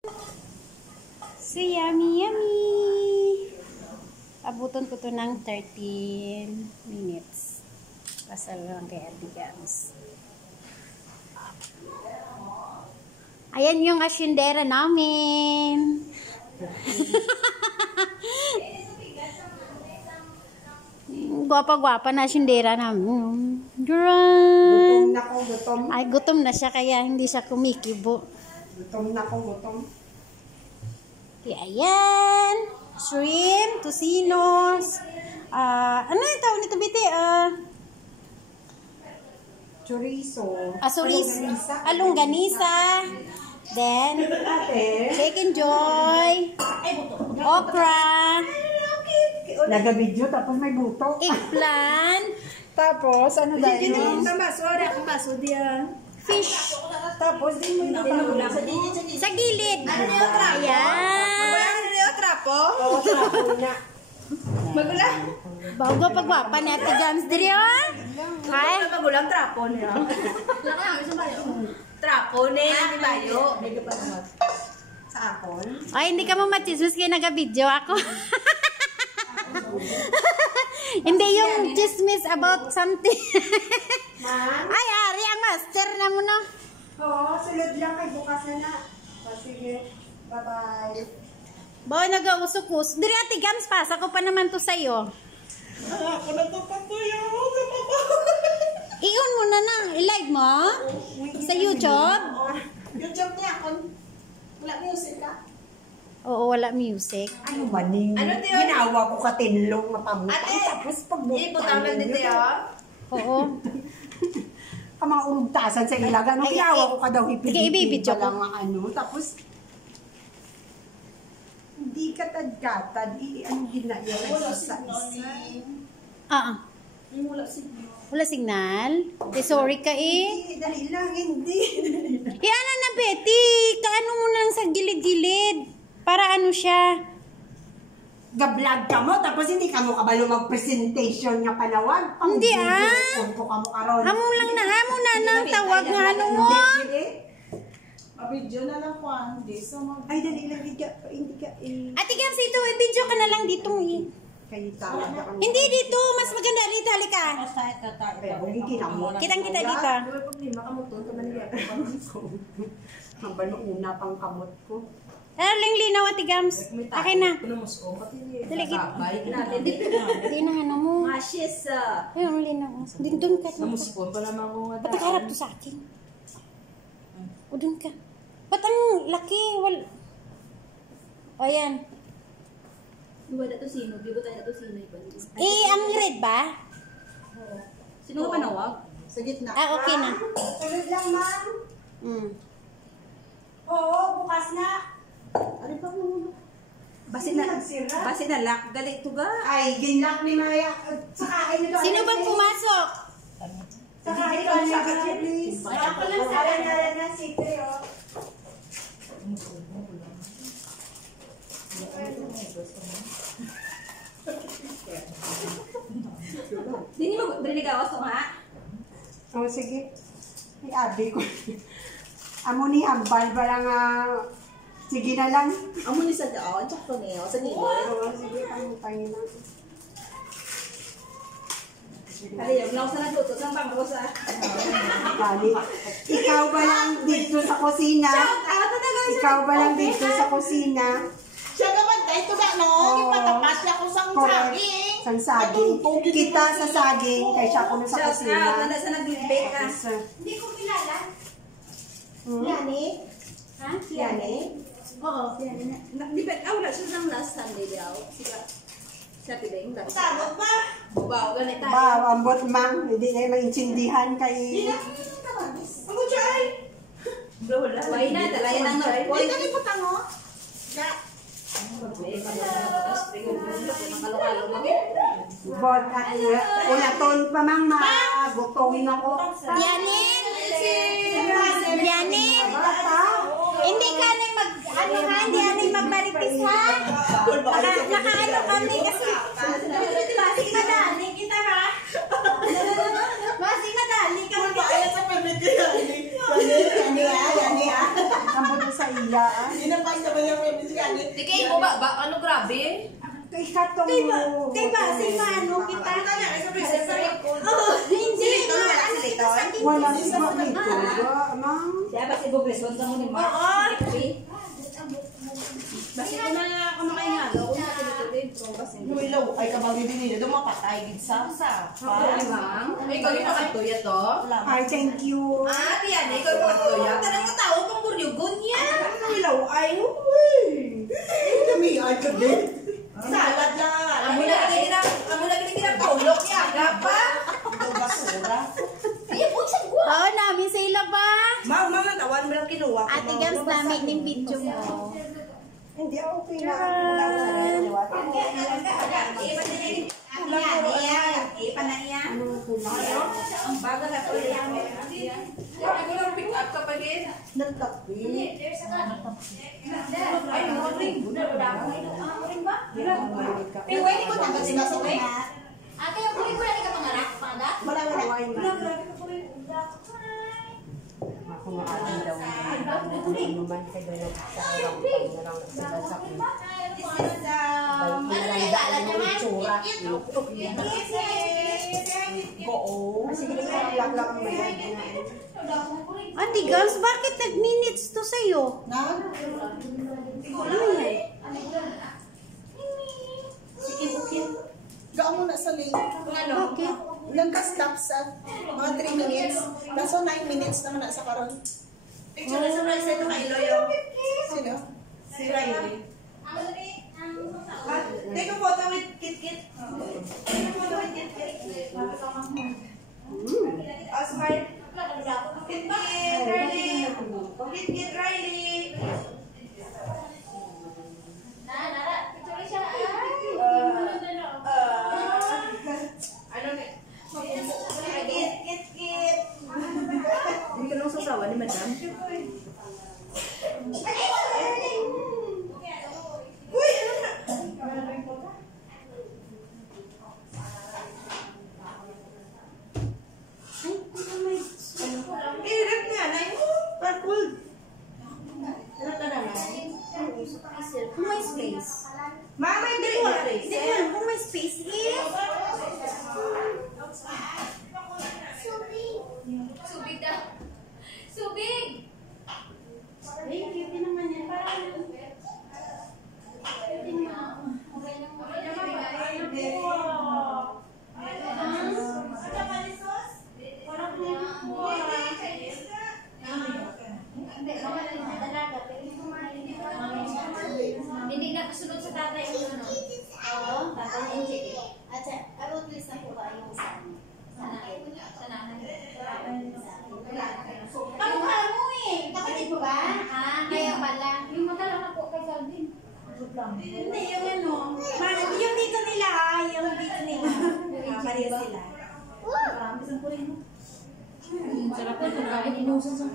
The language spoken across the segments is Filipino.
So yummy, yummy! Abuton ko to ng 13 minutes. Pasal lang kay Ate Gams. Ayan yung asyendera namin. Gwapa-gwapa na asyendera namin. Gutom na ko, gutom. Ay, gutom na siya kaya hindi siya kumikibo. Gutom na ko, gutom. Okay, ayan. Shrimp, tocinos. Ano yung tawag nito, Biti? Chorizo. Alongganisa. Then, chicken joy. Okra. Nagabidyo, tapos may buto. Eggplant. Tapos, ano dahil? Fish. Tapos, di mo yung Sa gilid. Ayan. Magula. Bago pagwapa ni Ate Gams diri oh. Ay. Magulang trapo niya. Trapo ni bayo. sa akon. Ay, hindi ka mo machismis kaya nag-video ako. Hindi yung chismis about something. Ay, ari ang master na mo no. Oo, sulod lang kay bukas na. Sige, bye-bye. Bawa nag-ausok-usok. Diri Ate Gams, pasa ko pa naman to sa'yo. Ako na to patuyo. I-on mo na na. I-live mo? Sa YouTube? YouTube niya ako. Wala music ka? Oo, wala music. Ano ba ning? Ano, Teo? Ginawa ko katinlong mapamutang. Ate, Tapos pagbutang. ibutang lang din Teo. Oo. Kamang urugtasan sa ilaga. Nung Ay, ginawa ko ka daw Sige, ibibidyo ko. lang ang ano. Tapos, hindi katad-katad. Ano ginaya Wala sa signal isa. Wala signal. Wala signal? Sorry ka eh. Hindi, dali lang. Hindi. Ano na, Betty? Kaano mo lang sa gilid-gilid? Para ano siya? Ga-vlog ka mo, tapos hindi ka mo kabalo mag-presentation nga panawag. Hindi, Kung ka mo karon. Hamon lang na, hamon na nang tawag nga ano mo. Video na lang ko, hindi. So, Ay, dali lang. Hindi ka. Ate Gams, ito, i-video ka na lang dito eh. Kayo talaga. Hindi dito, mas maganda dito, halika. Pero hindi na mo. Kitang-kita dito. may problema ka mo to. Hambal mo una pang kamot ko. Darling, linaw, Ate Gams. Akin na. Dali, Dali, Hindi na ano mo. Mashis. Ayun, linaw. Doon ka. Namuspon pa naman ko nga. Ba't nakaharap to sa akin? O, doon ka. Ba't ang laki? O, yan. Iwala to sino. Bibo tayo to sino. Eh, ang red ba? Sino ka panawag? Sa gitna. Okay na. Sunod lang, ma'am. Oo, bukas na. Ano pa mo? Basi na lock. Gali ito ga. Ay, ginlock ni Maya. Sakain na doon. Sino bang pumasok? Sakain doon siya, please. Ako lang sa Ayan na, sikre, oh. Dini mo drinigawas to nga. Oh, sige. Ay, abi ko. Amo ni hambal ba lang, sige na lang. Amo ni sa daan. Tsak to niyo. Sa gilid. Oo, sige, pangutangin na. Kali yung laos na nagluto. Saan pang ko sa? Bali. Ikaw ba lang dito sa kusina? Ikaw ba lang dito sa kusina? Siya naman dahil ito na no. Ipatapas niya ko sa saging. Sa saging. Kita sa saging. Kaya siya ko na sa kusina. Siya sa nag-bake ka. Hindi ko kilala. Yani? Ha? Yani? Oo. Nag-depend. Wala siya ng last Sunday daw. Siya tibing. Tawag pa. Wow, ganit tayo. Ba, ambot mang. Hindi na maintindihan kay... Ako chay. Wala. Why na? Dalayan ang chay. Why na may putang o? Bot at ulaton pa mang magutong na ko. Yanin? Yanin? Hindi ka na hindi na magbaritis ha? Nakaano kami kasi. Masing madali kita ha? Masing madali ka. Ayaw sa pamilya. Ambot sa iyo. biyaan. Di kayo mo ba? Ano grabe? Kay katong Kay ba, si Mano kita? Oh, hindi. Ano kita sa akin? wala si Manito. Ma'am. Siya ba si Bugreson ka mo ni Mark? Oo. Basta ko na kumakain nga daw. Kung nakilitulid ko kasi. Ilaw, ay kabawin din nila. Dumapatay din sa Ay, ma'am. Ay, ikaw yung makatuya to? Ay, thank you. Ah, tiyan, ikaw yung makatuya. Tanang nga tao pang buryugon yan. Ilaw ay, uy. Kami ay kabi. Salad lang. Amo na kinang paulok yaga pa. Ito basura. Ay, po sa gwa. Oo, namin sa ila ba? Ma'am, mga tawan mo lang kinuha ko. Ate Gams, namin yung video mo. Hindi ako pinaka. Ang baga na to. Ako lang pick up ka pa din. Nagtabi. Ay, mga ring. Pwede ko tanggap sila sa way. Ate, yung kulit ko lang ka pangarap, pangarap? Wala. Ako maaari daw. Ano man kay Donald sa orang na lang sila sa akin. Ano na yung alam naman? Sige, lang ang mayan. Ate Gams, bakit nag-minutes to sa'yo? Gaan mo na sa link. Bakit? Nagka-stop sa mga 3 minutes. Kaso 9 minutes naman na sa karon. Picture na sa price ito kay Loyo. Sino? Si Riley. Take a photo with Kit. Take a photo with Kit. Smile. Kit, Riley. Kit, Riley. Ano ni? Kit. Hindi ka nang sasawa ni Madam. Uy, ano na? Irip niya, nay mo. Parkul. Ano ka naman? Kung may space. Mama, hindi ko. Hindi ko alam kung may space eh. Subig daw. Subig! Ay, cute naman yan. Parang Hindi na kasunod sa tatay yung ano. oo, tatay. Sige. At road list na po ba yung sa ano? Sa nanay. Kamukha mo eh. Kapatid mo ba? Kaya pala. Yung mata lang na po kay Calvin. Hindi, yung ano. Yung dito nila yung dito nila. Pareho sila. Marami sa purin mo. Sarap na ito. Kain inusan sa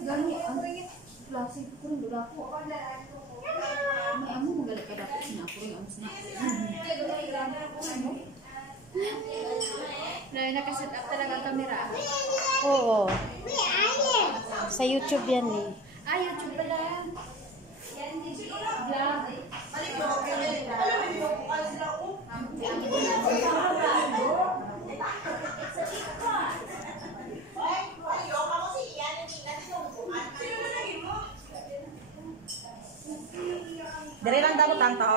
Gani, ang klase ko rin dula po. May amo magalit ka dapat sinako rin ang snack. Nakaset up talaga ang camera. Oo. Sa YouTube yan eh. YouTube pala yan. Vlog. Dari lang dapat tanto.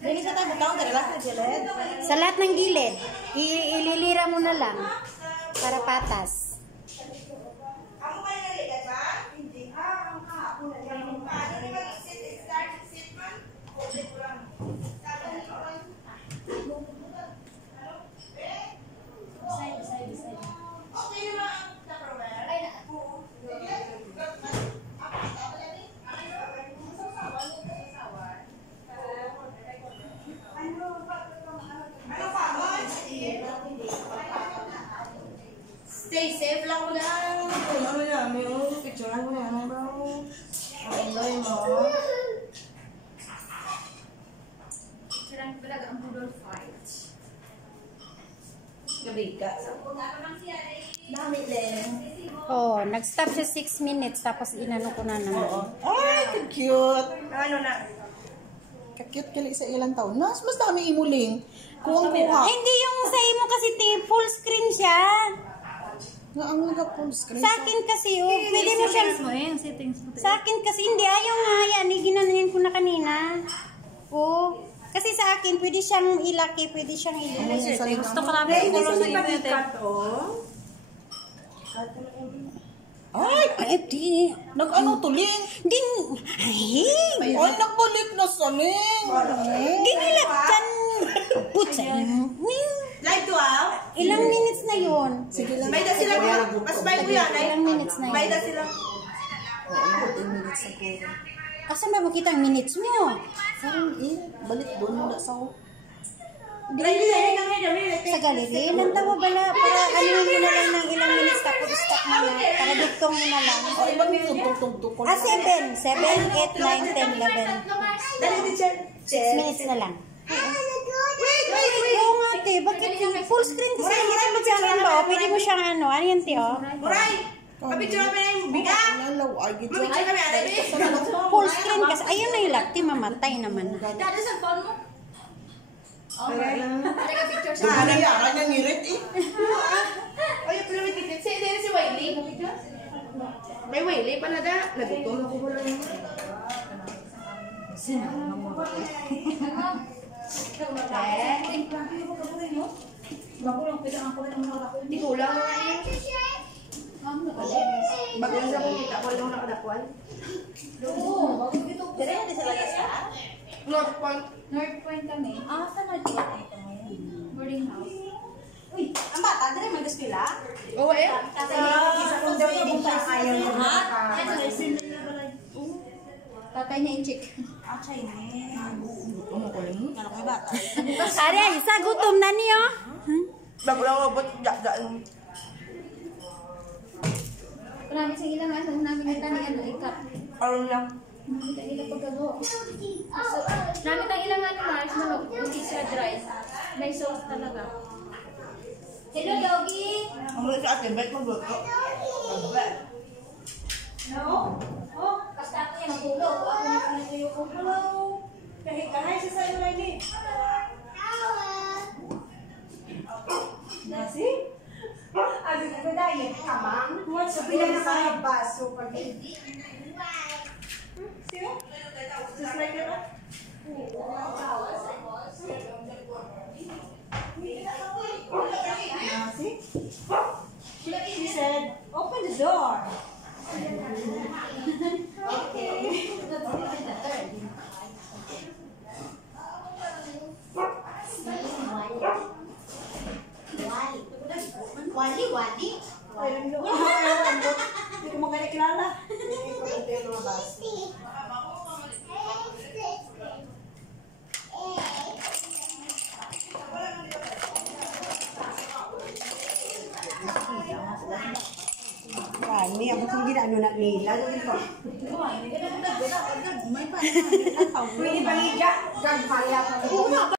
Dari sa tayo butang, dari lang sa gilid. Sa lahat ng gilid, ililira mo na lang para patas. Ako ba yung naligat ba? Hindi. Ang kahapon na yan. Paano na mag-sit man? Ulit ko lang. Okay naman ang Tupperware. Ay, Ano pa? Stay safe lang mo lang. Ano na, may picturean mo na yan, bro. Ang enjoy mo. sarang talaga ang budol fight. Gabi ka. Punta pa lang siya. Dami din. Oh, nag-stop siya 6 minutes tapos inano ko na naman. Ay, cute. Ano na? Kakute kali sa ilang taon. Mas dami imuling. Kuha. Hindi yung sa imo kasi full screen siya. Nga ang naka-full screen. Sa akin kasi, oh, pwede mo siyang... Sa akin kasi, hindi. Ayaw nga, yan. Ginanayan ko na kanina. Oh. Kasi sa akin, pwede siyang ilaki, pwede siyang ilaki. Gusto ko lang yung color sa inyo. Ay, di. nag-ano tuling? Din. Ay. Ay, nagbalik na saling. Di nilagtan. Putsa. Live 12? Ilang minutes na yun? Sige lang. May da sila. Mas may ko yan. Ilang minutes na May yun? da sila. Oo, 10 minutes na po. Asan ba makita ang minutes mo? Parang balik doon muna sa Sa gallery? Lantawa bala. Para ano mo na lang ng ilang minutes tapos stop mo na. Para duktong mo na lang. O, ibang tugtog-tugtog ko. 7, 8, 9, 10, 11. Dali din siya. 6 minutes na lang. Wait. Oo nga, te. Bakit full screen kasi hirap magsasabi ba? Pwede mo siyang ano. Ano yan, te, oh? Muray. Kapicture kami na yung biga. Lalaw, ay, gito. Kapicture kami. Ano ba? Full screen kasi. Ayun na yung lati. Mamatay naman. Dada sa phone mo? Okay. Teka picture sa Ano yara niyang ngirit eh. Ay, pero may titit. Si Wiley. May Wiley pa na da. Nagutom ako mo lang. Di kulang na yun. Baglang sa kong kita. Walang nakadakwal. Dire na di sa lagas ka? North Point. North Point kami. Saan na dito ito ngayon? Boarding house. Uy, ang bata, dire mag-eskwela? Oo eh. Sa kung daw hindi siya ayaw mo Tatay niya in-check. Ari, isa gutom na niyo. Baglang robot. Marami sa ilang ano, namin yung tanian na ikat. Aron lang. Nakita nila pagkagawa. Namit ang ilang ano, marshmallow. Hindi siya dry. May sauce talaga. Hello, Yogi! Ang muli sa atin, bet mag-luto. Basta ako yan, natulog. Ako na pinatuyo ko. Hello! Kahit siya sa'yo lagi. Nasi? Abi ko diet ka, ma'am. So, pila na ka baso pag Just like that. nasi? She said, open the door. Wali. Ayun doon. Hindi ko magkakilala. Hindi ko yung mga baso. Kami, ako kung ginano na nila. Pwede ba niya? Gagpaya pa.